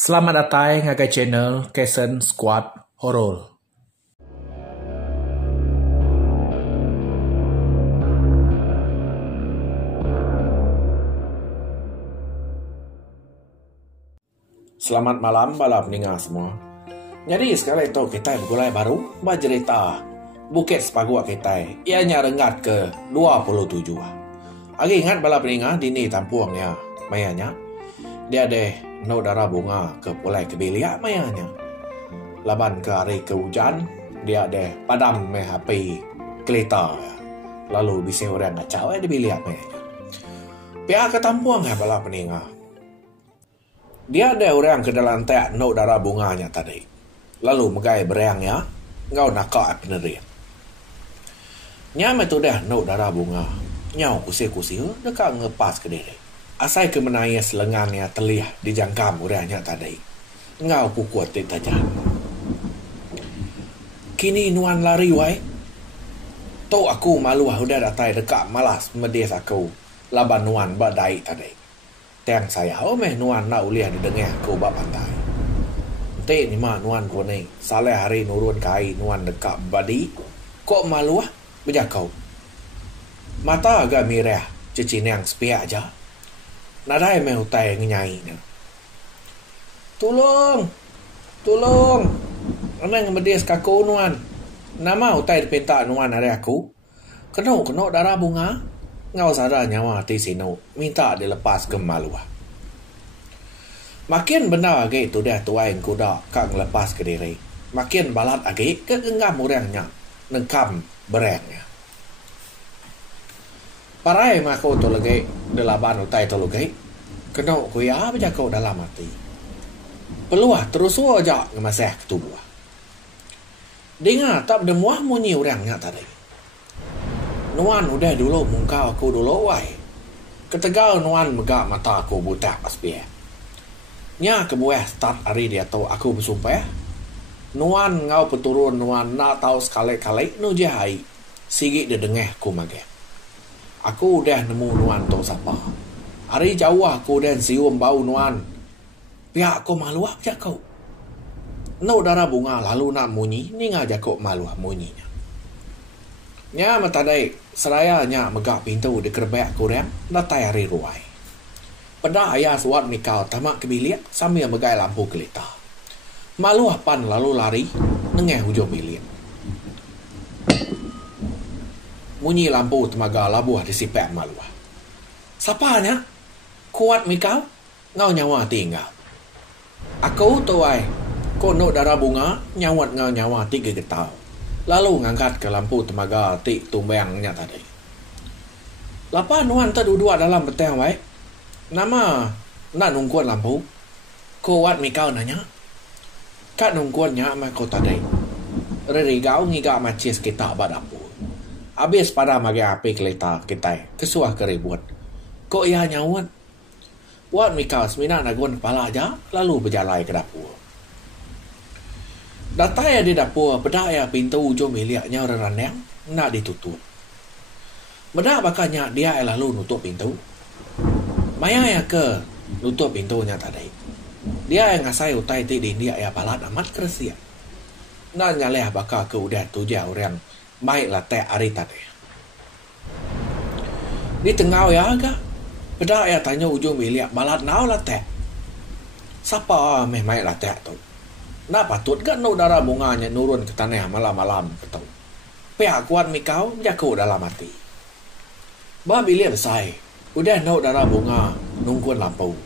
Selamat datang ke channel Kasen Squad Horror. Selamat malam bala pendengar semua. Jadi sekarang itu kita mulai baru bercerita Bukit Sepagua kita. Ianya rengat ke 27. Lagi ingat bala pendengar di ni tampuangnya mayanya. Dia ada no darah bunga ke pulai ke bilik mayanya. Laban ke hari ke hujan, dia ada padam meh api kereta. Lalu bisa orang kacau di bilik mayanya. Pihak ke tampuang bala pendengar. Dia ada orang ke dalam tak no darah bunganya tadi. Lalu megai bereangnya, ngau nak kau penerian. Nyam itu dah no darah bunga. Nyau kusi-kusi dekat ngepas ke diri. Asai ke menaya selengannya terlihat di jangkam orangnya tadi. Ngau kukuat di tajam. Kini nuan lari wai. Tok aku malu udah datai dekat malas medias aku. Laban nuan badai tadi. Teng saya meh nuan nak uliah di dengah ke ubah pantai. Te ni mah nuan ko ni. Saleh hari nurun kai nuan dekat badi. Kok malu berjakau. Mata agak mirah. Cici yang sepiak aja. Nadai meh utai ngenyai. Tolong. Tolong. Anang medias kaku nuan. Nama utai dipinta nuan ada aku. Kena darah bunga. Ngau sadar nyawa hati sino. Minta dilepas ke malu. Makin benar lagi tu dah tuain kuda kak ngelepas ke diri. Makin balat lagi ke genggam orangnya. Nengkam berengnya. Parai mako tu lagi. Delaban utai tu lagi. Kena kuya berjakau dalam hati. Peluah terus wajak ngemasih ketubuh. Dengar tak berdemuah munyi orangnya tadi. Nuan udah dulu muka aku dulu wai. Ketegal nuan megak mata aku buta aspia. Nya kebuah start hari dia tahu aku bersumpah. Nuan ngau peturun nuan nak tahu sekali-kali nu jahai. Sigi dia dengah aku magah. Aku udah nemu nuan tu siapa. Hari jauh aku dan sium bau nuan. Pihak aku malu aja kau. No darah bunga lalu nak munyi. Ni ngajak kau malu munyinya. Nya mata dai seraya nya megak pintu di kerbek kurang datai hari ruai. Pada ayah suat mikau tamak ke bilik sambil megai lampu kereta. Malu apan lalu lari nengah hujung bilik. Munyi lampu temaga labuh di sipek malu. Sapanya? Kuat mikau? Ngau nyawa tinggal. Aku tu ai. Kono darah bunga nyawat ngau nyawa tiga getau. Lalu ngangkat ke lampu temaga tik tumbangnya tadi. Lapa nuan terduduk dalam beteng wai. Nama nak nungkuan lampu. Kuat mikau nanya. Kat nungkuannya sama kau tadi. Rerigau ngigak macis kita badapu. Habis pada magi api kereta kita. Kesuah keribut. Kok ia nyawat? Buat mikau semina nagun kepala aja. Lalu berjalan ke dapur. Datai di dapur, bedaya pintu ujung miliknya orang yang nak ditutup. Bedak bakanya dia lalu nutup pintu. Maya ya ke nutup pintunya tadi. Dia yang ngasai utai ti di dia ya palat amat keresian. Nak nyaleh bakal ke udah tuja orang baiklah teh hari tadi. Di tengah ya agak. Bedak ya tanya ujung milik balat nau lah teh. Siapa meh maik lah teh tu. Nak patut kan no darah bunganya nurun ke tanah malam-malam ketau. Pihak kuat mikau jago dalam hati. Bah bilik besai. Udah no darah bunga nungkuan lampu.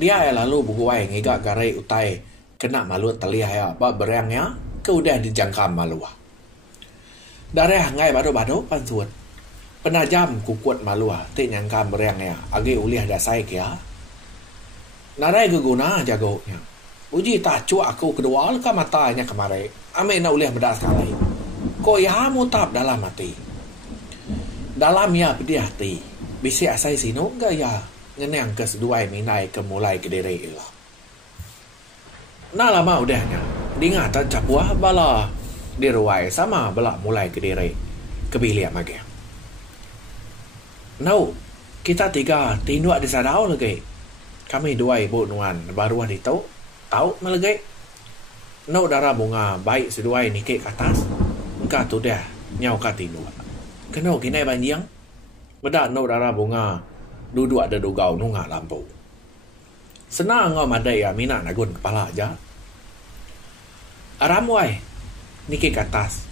Dia lalu bukuai ngigak garai utai kena malu terlihat ya. Bah berangnya ke udah dijangkam malu. Darah ngai bado-bado pansuat. Penajam kukuat malu. Tik nyangkam berangnya. Agi uliah dasai kia. Narai geguna jagonya. Uji tak cuak aku kedua leka matanya kemarin. Ame nak uliah bedas sekali. Kok ya mutap dalam hati. Dalam ya pedih hati. Bisi asai sino enggak ya. Ngenang ke seduai minai ke mulai ke diri ilah. Nah lama udahnya. Diingatan capuah bala. Diruai sama bala mulai ke diri. Kebilik magi. No. Kita tiga tinduk di sadau lagi. Kami dua ibu nuan baru hari itu. tahu melegai. No darah bunga baik seduai ni ke atas. Engkau tu dah nyau kati dua. Kena kini banjang. Bedak no darah bunga duduk ada dugau nungak lampu. Senang ngau madai ya minat nagun kepala aja. Aramuai ni ke atas.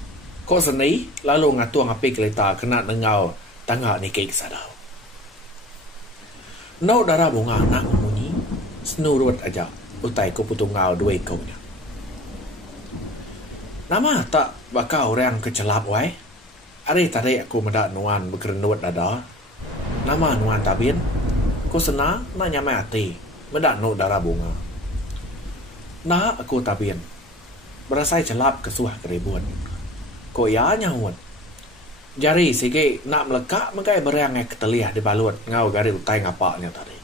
Kau seni lalu ngatuang api kereta kena nengau tangga ni ke sadau. No darah bunga nak memunyi. Senurut aja. Utai ko putung ngau dua ikaunya. Nama tak bakal orang kecelap wai. Ari tadi aku mendak nuan berkerenut ada. Nama nuan tabin. Ko senang nak nyamai hati. Mendak no darah bunga. Nah aku tabin. Berasai celap kesuah keribuan. Ko ya nyawut. Jari sige nak melekak megai berangai keteliah di balut ngau gari utai ngapaknya tadi.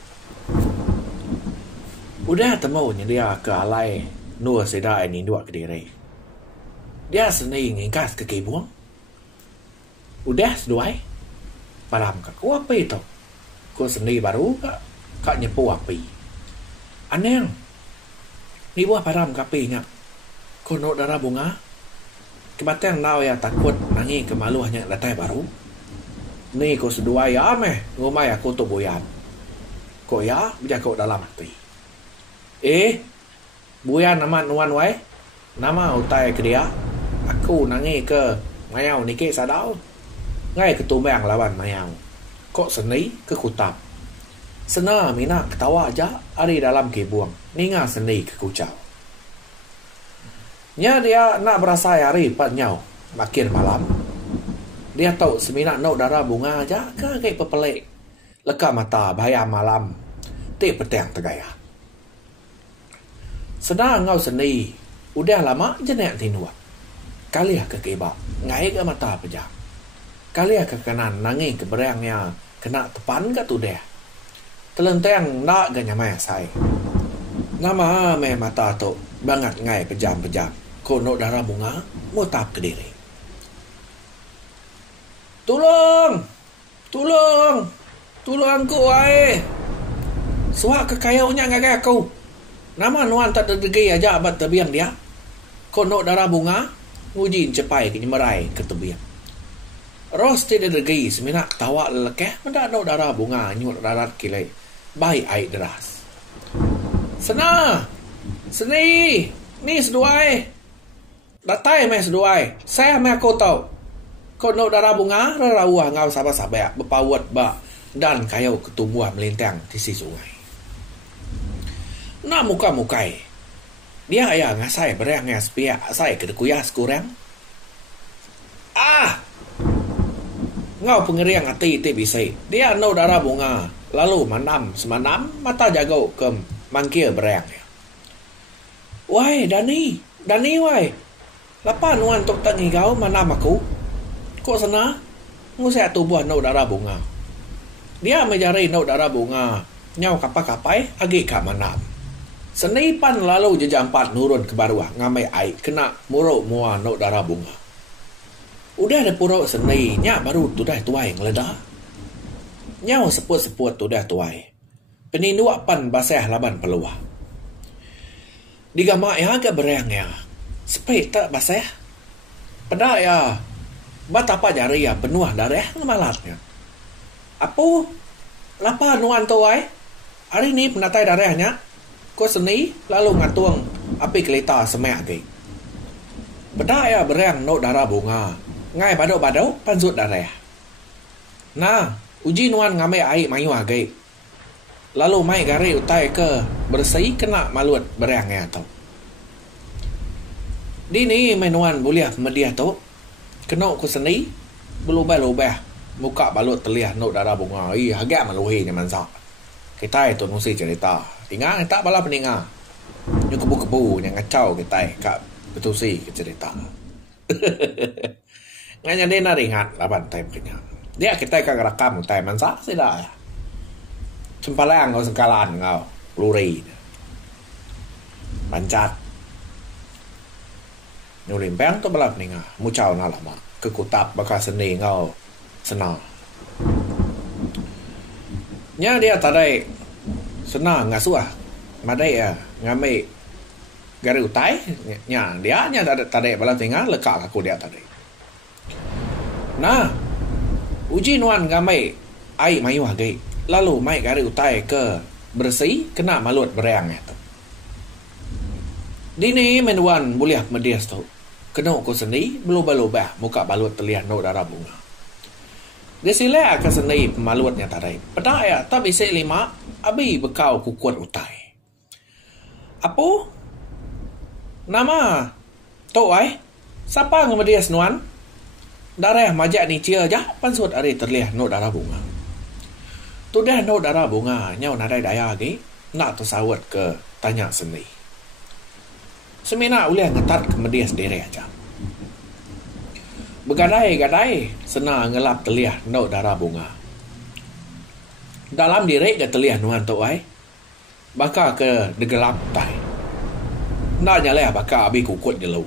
Udah temu dia ke alai nur sedai ni dua kediri. Dia seni ngingkas ke kibuang. Udah seduai. Param ka ku apa itu? Ku seni baru kak nyepu api. Aneng. Ni buah param ka api nya. Ku no darah bunga. Kebatang nau ya takut nangi kemaluannya datai baru. Ni ku seduai ya meh. Ngumai aku tu buyan. Ko ya berjaga dalam hati. Buyan nama nuan wai. Nama utai ke dia. Aku nangi ke mayau ni ke sadau. Ngai ketumbang lawan mayau. Kok seni ke kutap. Sena mina ketawa aja ari dalam kibuang. Ninga seni ke kucau. Nya dia nak berasa hari patnyau makin malam. Dia tahu semina no darah bunga aja ke kayak pepelik. Leka mata bahaya malam. Ti petang tegaya. Senang ngau seni. Udah lama jenek tinua. Kaliah ke kebak, ngai ke mata pejam. Kaliah ke kanan, nangi ke berangnya, kena tepan ke tu deh. Telenteng nak ganya maya sai. Nama me mata tu, bangat ngai pejam-pejam. Kono darah bunga, mutap ke diri. Tolong! Tolong! Tolong aku, ai! Suak ke kayaunya ngai aku. Nama nuan tak terdegi aja abad tebiang dia. Kono darah bunga, ngujin cepai ke nyemerai ke tebiang. Ros tidak degi semina tawa lelekeh mendak no darah bunga nyut darat kilai. Baik air deras. Sena! Seni! Ni seduai! Datai me seduai. Saya me aku tahu. Kono darah bunga rarawah ngau sabar-sabar berpawat ba dan kayau ketumbuhan melintang di sisi sungai. Nak muka-mukai. Dia ayah ngasai berang ngas pia asai ke dekuyas kurang. Ngau pengeriang hati te bisa. Dia no darah bunga. Lalu manam semanam mata jago ke mangkir berang. Wai Dani wai. Lapa nuan tok tangi kau manam aku. Kok sana? Ngusai tubuh no darah bunga. Dia menjari no darah bunga. Nyau kapai-kapai agi ka manam. Senipan lalu jejampat nurun ke bawah ngamai air kena muruk mua no darah bunga. Udah ada puruk seni nyak baru tu dah tuai ngeledah. Nyau seput-seput tu dah tuai. Peninduapan basah laban peluah. Digamak ya agak berang ya. Sepet tak basah. Pada ya. Batapa jari ya penuh darah ngemalatnya. Apa? Lapa nuan tuai? Hari ni penatai darahnya. Ko seni lalu ngatuang api kereta semak ke. Beda ya berang no darah bunga. Ngai badau-badau pansut darah. Nah, uji nuan ngamai air mayu age. Lalu mai gari utai ke bersih kena malut berang ya tau. Di ni menuan boleh media tu. Kena ko seni berubah-ubah muka balut teliah no darah bunga. Agak maluhi ni mansak. Kita itu nusi cerita. Tinggal tak bala peninga. Yang kebu-kebu yang ngacau kita kak betul sih cerita. Nganya dia naringat laban time kenyang. Dia kita kak rakam time mansa sih dah. Sempalang kau sengkalan kau luri. Pancat. Nyulimpang tu bala peninga. Mucau na lama. Kekutap bakal seni kau senang. Nya dia tadai senang ngasuah. Madai ya ngamai Gari utai nya dia nya tadi bala tengah lekak aku dia tadi. Nah, uji nuan gamai ai mayu hagai. Lalu mai gari utai ke bersih kena malut bereang itu. Dini menuan buliah medias tu. Kena ko seni belubah-lubah muka balut terlihat no darah bunga. Desile akan seni pemalutnya tadi. Pada ya tak bisa 5 abi bekau kukuat utai. Apa? Nama tok ai? Siapa ngemedias nuan? Darah majak ni cia ja pansut ari terlihat no darah bunga. Tu dah no darah bunga nyau nadai daya lagi nak tersawat ke tanya seni. Semina uliah ngetat kemedias diri aja. Begadai-gadai sena ngelap terlihat no darah bunga. Dalam diri ke terlihat nuan tok ai? Baka ke degelap tai. Nak nyaleh baka abi kukut jelau.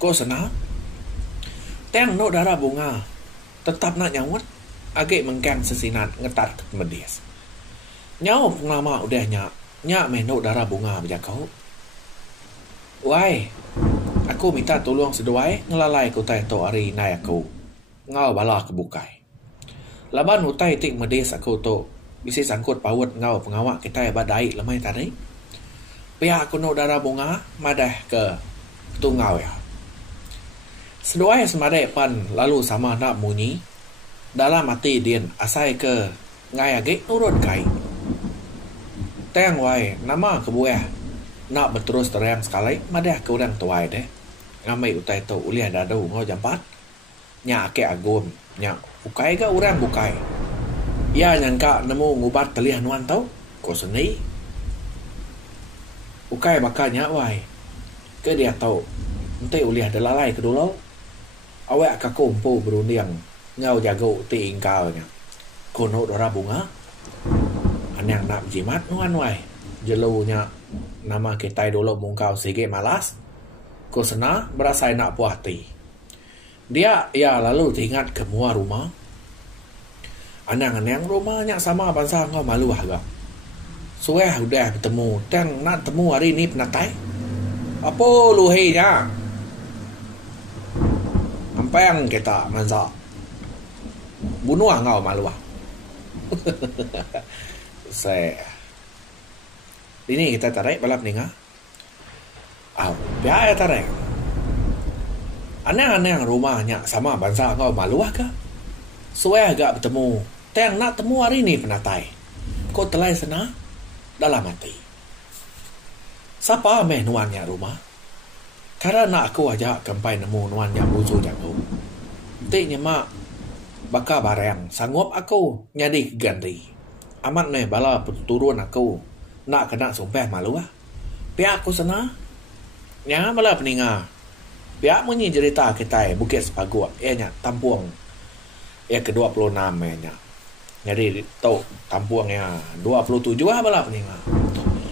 Ko sena? Teng no darah bunga. Tetap nak nyawat. Agak mengkang sesinat ngetat ke medias. Nyau penglama udah nyak main no darah bunga berjakau. Wai, aku minta tolong seduai ngelalai kutai to ari nai aku. Ngau bala kebukai. Laban utai tik medias aku to. Bisa sangkut pawut ngau pengawak kita badai lemai tadi. Pihak aku no darah bunga madah ke tungau ya. Seduai semadai pan lalu sama nak munyi. Dalam mati din asai ke ngai agak nurut kai. Teng wai nama kebuah nak berterus terang sekali madah ke orang tuai deh. Ngamai utai tu uliah dadu ngau jampat. Nya ke agum nya bukai ke orang bukai. Ya nyangka nemu ngubat telih nuan tau ko seni. Bukai bakanya wai. Ke dia tau ente uliah delalai ke dulu. Awak ka kumpu berundiang ngau jago ti ingkau nya. Kono darah bunga. Anang nak jimat nuan wai. Jelunya nama kita dulu mungkau sige malas. Ko sena berasa nak puah ti. Dia ya lalu teringat ke mua rumah. Anang-anang rumahnya sama bangsa ngau malu agak. Sueh udah bertemu. Teng nak temu hari ni penatai. Apa luhinya? Ampang kita manza. Bunuh ngau malu. Saya. Ini kita tarik balap ninga. Biaya tarik. Anang-anang rumahnya sama bangsa ngau malu ke? Suai agak bertemu. Teng nak temu hari ni penatai. Kau telai sana dalam hati. Siapa meh nuannya rumah? Karena aku ajak kempai nemu nuannya buzu jago. Tiknya mak baka barang sanggup aku nyadi ganti. Amat meh bala turun aku nak kena sumpah malu ah. Pihak aku sana. Nya bala peninga. Pihak munyi cerita kita Bukit Sepagua. Nya tampuang. Ke-26 nya. Jadi tau tampuangnya 27 lah bala peninga.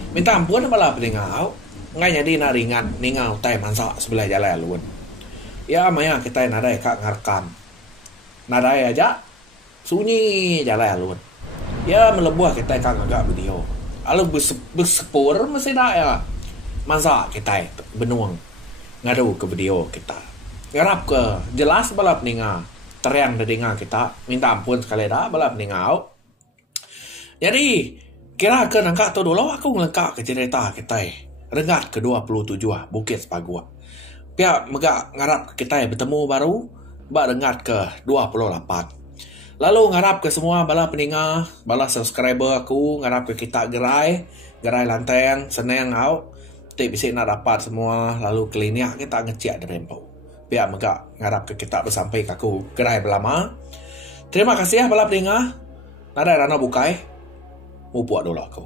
Minta ampun bala peninga. Ngai jadi nak ringan ningau tai mansa sebelah jalan luan. Ya maya kita nadai kak ngerekam. Nadai aja sunyi jalan luan. Ya melebuh kita kak agak video. Alu bersepur mesti dah ya. Mansa kita benuang ngadu ke video kita. Ngarap ke jelas bala peninga. Teriang dengar kita minta ampun sekali dah balap ningau. Jadi kira ke nangka tu dulu aku ngelengkak ke cerita kita rengat ke-27 Bukit Sepagua. Pihak megak ngarap kita bertemu baru bak rengat ke-28. Lalu ngarap ke semua bala peninga, bala subscriber aku ngarap ke kita gerai lanteng senang ngau. Tik bisik nak dapat semua lalu klinik kita ngeciak derempau. Pihak megak ngarap ke kita bersampai kaku gerai belama. Terima kasih bala peninga. Nada rana bukai. Mu buat dulu aku.